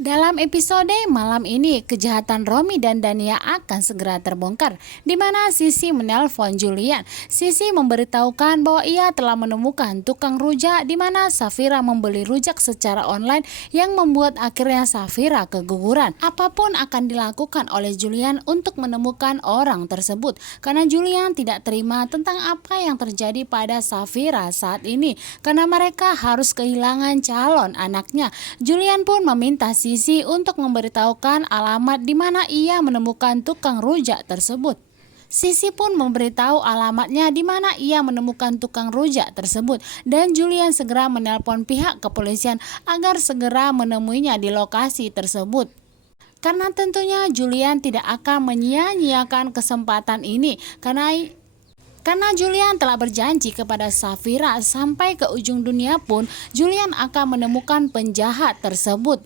Dalam episode malam ini, kejahatan Romi dan Dania akan segera terbongkar, di mana Sisi menelpon Julian. Sisi memberitahukan bahwa ia telah menemukan tukang rujak di mana Safira membeli rujak secara online yang membuat akhirnya Safira keguguran. Apapun akan dilakukan oleh Julian untuk menemukan orang tersebut, karena Julian tidak terima tentang apa yang terjadi pada Safira saat ini, karena mereka harus kehilangan calon anaknya. Julian pun meminta Sisi untuk memberitahukan alamat di mana ia menemukan tukang rujak tersebut. Sisi pun memberitahu alamatnya di mana ia menemukan tukang rujak tersebut, dan Julian segera menelpon pihak kepolisian agar segera menemuinya di lokasi tersebut. Karena tentunya Julian tidak akan menyia-nyiakan kesempatan ini, karena Julian telah berjanji kepada Safira sampai ke ujung dunia pun Julian akan menemukan penjahat tersebut.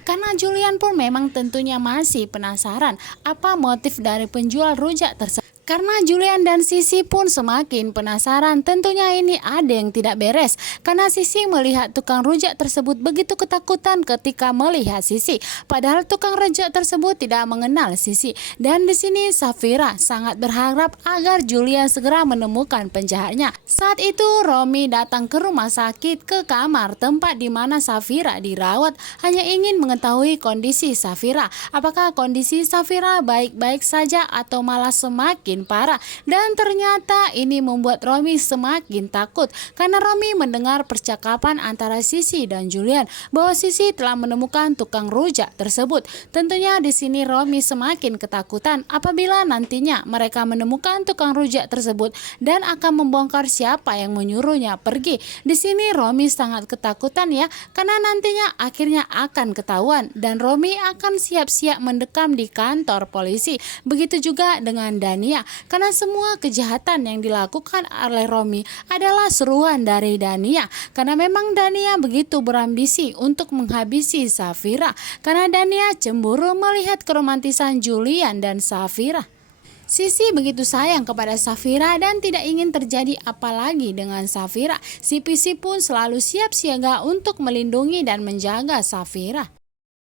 Karena Julian pun memang tentunya masih penasaran apa motif dari penjual rujak tersebut. Karena Julian dan Sisi pun semakin penasaran, tentunya ini ada yang tidak beres. Karena Sisi melihat tukang rujak tersebut begitu ketakutan ketika melihat Sisi. Padahal tukang rujak tersebut tidak mengenal Sisi. Dan di sini Safira sangat berharap agar Julian segera menemukan penjahatnya. Saat itu Romi datang ke rumah sakit, ke kamar tempat di mana Safira dirawat, hanya ingin mengetahui kondisi Safira. Apakah kondisi Safira baik-baik saja atau malah semakin parah. Dan ternyata ini membuat Romi semakin takut, karena Romi mendengar percakapan antara Sisi dan Julian bahwa Sisi telah menemukan tukang rujak tersebut. Tentunya di sini Romi semakin ketakutan apabila nantinya mereka menemukan tukang rujak tersebut dan akan membongkar siapa yang menyuruhnya pergi. Di sini Romi sangat ketakutan ya, karena nantinya akhirnya akan ketahuan dan Romi akan siap-siap mendekam di kantor polisi. Begitu juga dengan Dania, karena semua kejahatan yang dilakukan oleh Romi adalah seruan dari Dania, karena memang Dania begitu berambisi untuk menghabisi Safira, karena Dania cemburu melihat keromantisan Julian dan Safira. Sisi begitu sayang kepada Safira dan tidak ingin terjadi apa lagi dengan Safira. Sisi pun selalu siap siaga untuk melindungi dan menjaga Safira.